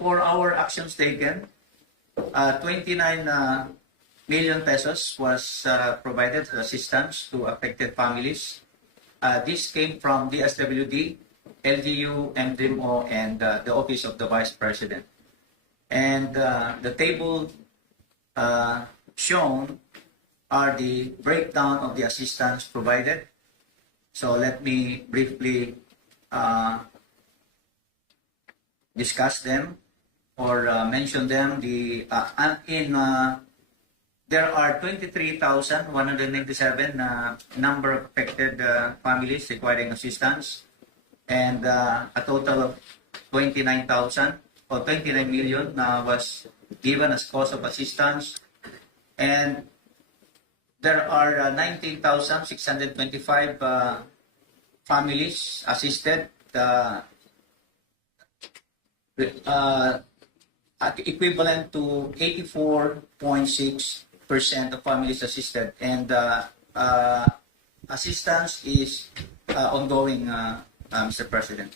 for our actions taken, 29 million pesos was provided as assistance to affected families. This came from DSWD, LGU, MDMO, and the Office of the Vice President. And the table shown are the breakdown of the assistance provided. So let me briefly discuss them or mention them. There are 23,197 number of affected families requiring assistance, and a total of 29,000 or 29 million was given as cost of assistance, and there are 19,625 families assisted, equivalent to 84.6% of families assisted, and assistance is ongoing, Mr. President.